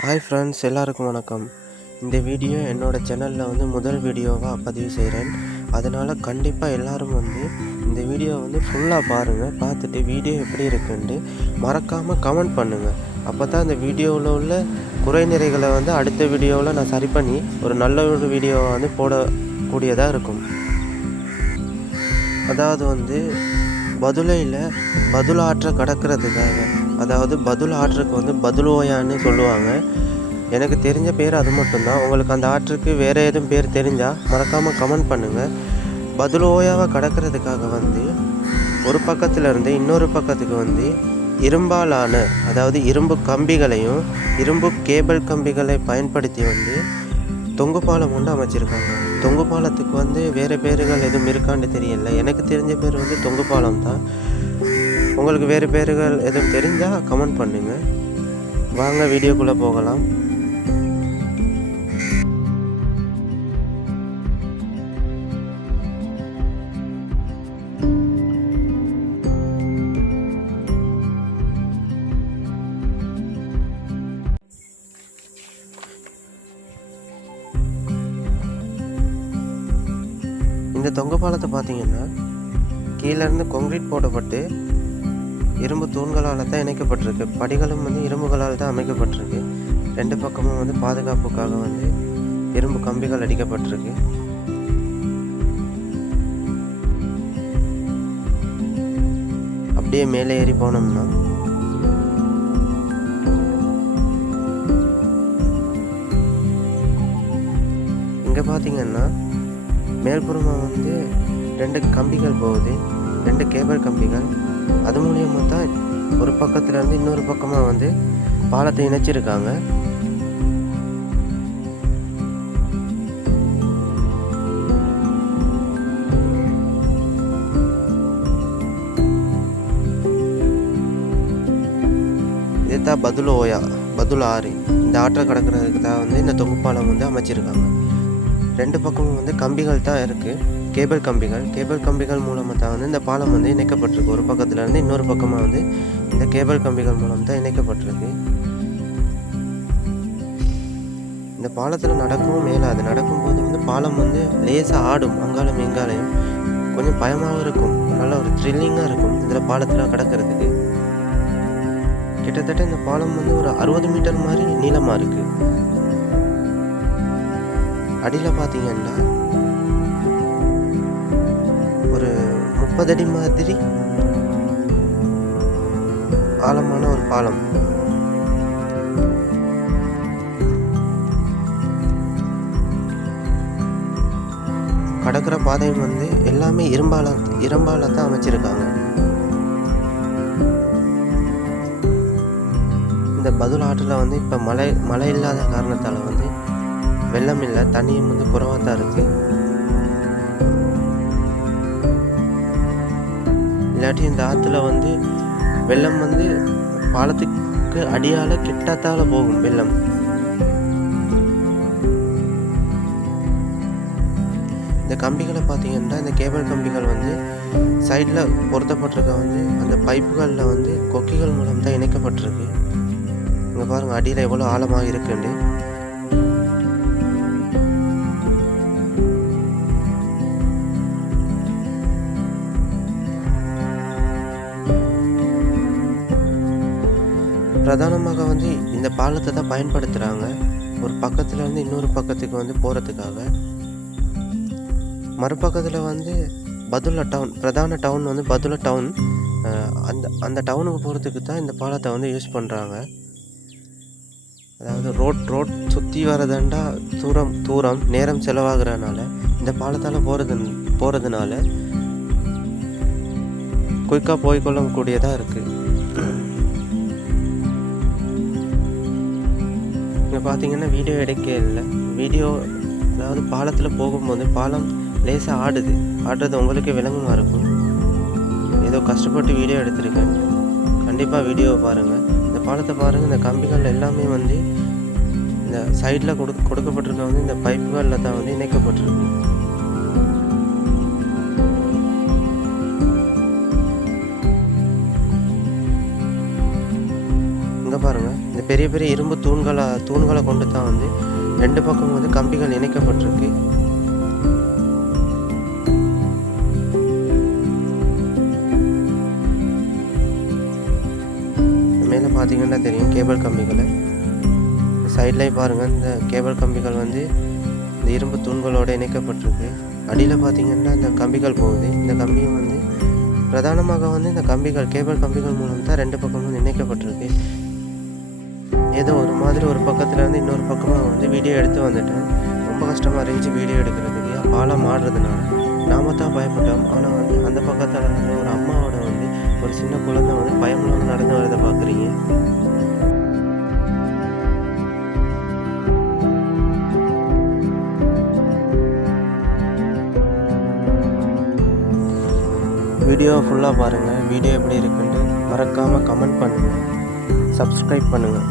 Hi friends எல்லாருக்கும் வணக்கம். இந்த வீடியோ என்னோடய சேனலில் வந்து முதல் வீடியோவாக பதிவு செய்கிறேன் அதனால் கண்டிப்பாக எல்லாரும் வந்து இந்த வீடியோ வந்து ஃபுல்லாக பாருங்கள் பார்த்துட்டு வீடியோ எப்படி இருக்குன்ட்டு மறக்காமல் கமெண்ட் பண்ணுங்கள் அப்போ தான் இந்த வீடியோவில் உள்ள குறைநிறைகளை வந்து அடுத்த வீடியோவில் நான் சரி பண்ணி ஒரு நல்ல ஒரு வீடியோவை வந்து போடக்கூடியதாக இருக்கும். அதாவது வந்து பதுளையில் பதிலாற்ற கடக்கிறதுக்காக அதாவது பதில் ஆற்றுக்கு வந்து பதில் ஓயான்னு சொல்லுவாங்க. எனக்கு தெரிஞ்ச பேர் அது மட்டும்தான். உங்களுக்கு அந்த ஆற்றுக்கு வேறு எதுவும் பேர் தெரிஞ்சால் மறக்காமல் கமெண்ட் பண்ணுங்கள் பதில் ஓயாவை கடக்கிறதுக்காக வந்து ஒரு பக்கத்தில் இருந்து இன்னொரு பக்கத்துக்கு வந்து இரும்பாலான அதாவது இரும்பு கம்பிகளையும் இரும்பு கேபிள் கம்பிகளை பயன்படுத்தி வந்து தொங்கு பாலம் ஒன்று அமைச்சிருக்காங்க. தொங்கு பாலத்துக்கு வந்து வேறு பேர்கள் எதுவும் இருக்கான்னு தெரியல. எனக்கு தெரிஞ்ச பேர் வந்து தொங்கு பாலம் தான். உங்களுக்கு வேறு பேர்கள் எதுவும் தெரிஞ்சால் கமெண்ட் பண்ணுங்கள் வாங்க வீடியோக்குள்ளே போகலாம். இந்த தொங்க பாலத்தை பார்த்தீங்கன்னா கீழேருந்து கொங்கிரீட் போடப்பட்டு இரும்பு தூண்களால் தான் இணைக்கப்பட்டிருக்கு. படிகளும் வந்து இரும்புகளால் தான் அமைக்கப்பட்டிருக்கு. ரெண்டு பக்கமும் வந்து பாதுகாப்புக்காக வந்து இரும்பு கம்பிகள் அடிக்கப்பட்டிருக்கு. அப்படியே மேலே ஏறி போனோம்னா இங்கே பார்த்தீங்கன்னா மேல்புறமாக வந்து ரெண்டு கம்பிகள் போகுது. ரெண்டு கேபிள் கம்பிகள். அது மூலியமாக தான் ஒரு பக்கத்துல இருந்து இன்னொரு பக்கமாக வந்து பாலத்தை இணைச்சிருக்காங்க. இதுதான் பதுல ஓயா பதுல ஆறு. இந்த ஆற்றை கடக்கிறதுக்கு தான் வந்து இந்த தொகுப்பாலம் வந்து அமைச்சிருக்காங்க. ரெண்டு பக்கமும் வந்து கம்பிகள் தான் இருக்குது கேபிள் கம்பிகள் கேபிள் கம்பிகள் மூலமாக தான் வந்து இந்த பாலம் வந்து இணைக்கப்பட்டிருக்கு. ஒரு பக்கத்தில் இருந்து இன்னொரு பக்கமாக வந்து இந்த கேபிள் கம்பிகள் மூலம் தான் இணைக்கப்பட்டிருக்கு. இந்த பாலத்தில் நடக்கவும் மேலாது நடக்கும்போது வந்து பாலம் வந்து லேசாக ஆடும் அங்காலும் எங்காலையும் கொஞ்சம் பயமாகவும் இருக்கும். நல்ல ஒரு த்ரில்லிங்காக இருக்கும் இதில் பாலத்தில் கடக்கிறதுக்கு. கிட்டத்தட்ட இந்த பாலம் வந்து ஒரு அறுபது மீட்டர் மாதிரி நீளமாக இருக்குது அடியில் பார்த்தீங்கன்னா ஒரு முப்பது அடி மாதிரி ஆழமான ஒரு பாலம். கடற்கரை பாதையும் வந்து எல்லாமே இரும்பால இரும்பால தான் அமைச்சிருக்காங்க. இந்த பதில் ஆற்றில் வந்து இப்போ மழை மழை இல்லாத காரணத்தால் வந்து வெள்ளம் இல்லை தண்ணியும் வந்து குறைவாக தான் இருக்குது இல்லாட்டி இந்த ஆற்றுல வந்து வெள்ளம் வந்து பாலத்துக்கு அடியால் கிட்டத்தால் போகும் வெள்ளம். இந்த கம்பிகளை பார்த்தீங்கன்னா இந்த கேபிள் கம்பிகள் வந்து சைடில் பொருத்தப்பட்டிருக்க வந்து அந்த பைப்புகளில் வந்து கொக்கிகள் மூலம் தான் இணைக்கப்பட்டிருக்கு. இங்கே பாருங்கள் அடியில் எவ்வளோ ஆழமாக இருக்குன்னு. பிரதானமாக வந்து இந்த பாலத்தை தான் பயன்படுத்துகிறாங்க ஒரு பக்கத்தில் இருந்து இன்னொரு பக்கத்துக்கு வந்து போகிறதுக்காக மறுபக்கத்தில் வந்து பதுளா டவுன் பிரதான டவுன் வந்து பதுளா டவுன். அந்த அந்த டவுனுக்கு போகிறதுக்கு தான் இந்த பாலத்தை வந்து யூஸ் பண்ணுறாங்க அதாவது ரோட் ரோட் சுற்றி வரதாண்டா தூரம் தூரம் நேரம் செலவாகிறனால இந்த பாலத்தால் போகிறது போகிறதுனால குயிக்காக போய்க்கொள்ளக்கூடியதாக இருக்குது இங்கே பார்த்தீங்கன்னா வீடியோ எடுக்கவே இல்லை. வீடியோ அதாவது பாலத்தில் போகும்போது பாலம் லேசாக ஆடுது. ஆடுறது உங்களுக்கே விளங்குமா இருக்கும். ஏதோ கஷ்டப்பட்டு வீடியோ எடுத்திருக்கேன் கண்டிப்பாக வீடியோவை பாருங்கள் இந்த பாலத்தை பாருங்கள் இந்த கம்பிகள் எல்லாமே வந்து இந்த சைடில் கொடு கொடுக்கப்பட்டிருக்க வந்து இந்த பைப்புகளில் தான் வந்து இணைக்கப்பட்டிருக்கு. பெரிய பெரிய இரும்பு தூண்களை தூண்களை கொண்டு தான் வந்து ரெண்டு பக்கம் வந்து கம்பிகள் இணைக்கப்பட்டிருக்கு. மேலே பார்த்தீங்கன்னா தெரியும் கேபிள் கம்பிகளை. சைட்லேயும் பாருங்கள் இந்த கேபிள் கம்பிகள் வந்து இந்த இரும்பு தூண்களோடு இணைக்கப்பட்டிருக்கு. அடியில் பார்த்தீங்கன்னா இந்த கம்பிகள் போகுது. இந்த கம்பியும் வந்து பிரதானமாக வந்து இந்த கம்பிகள் கேபிள் கம்பிகள் மூலம் தான் ரெண்டு பக்கமும் இணைக்கப்பட்டிருக்கு. ஏதோ ஒரு மாதிரி ஒரு பக்கத்துலேருந்து இன்னொரு பக்கமாக வந்து வீடியோ எடுத்து வந்துட்டேன். ரொம்ப கஷ்டமாக இருந்துச்சு வீடியோ எடுக்கிறதுக்கு. பாலம் ஆடுறதுனால நாம தான் பயப்பட்டோம். ஆனால் வந்து அந்த பக்கத்தில் வந்து ஒரு அம்மாவோட வந்து ஒரு சின்ன குழந்தை வந்து பயமில்லாமல் நடந்து வரதை பார்க்குறீங்க. வீடியோ ஃபுல்லாக பாருங்கள் வீடியோ எப்படி இருக்குன்ட்டு மறக்காமல் கமெண்ட் பண்ணுங்கள் சப்ஸ்கிரைப் பண்ணுங்கள்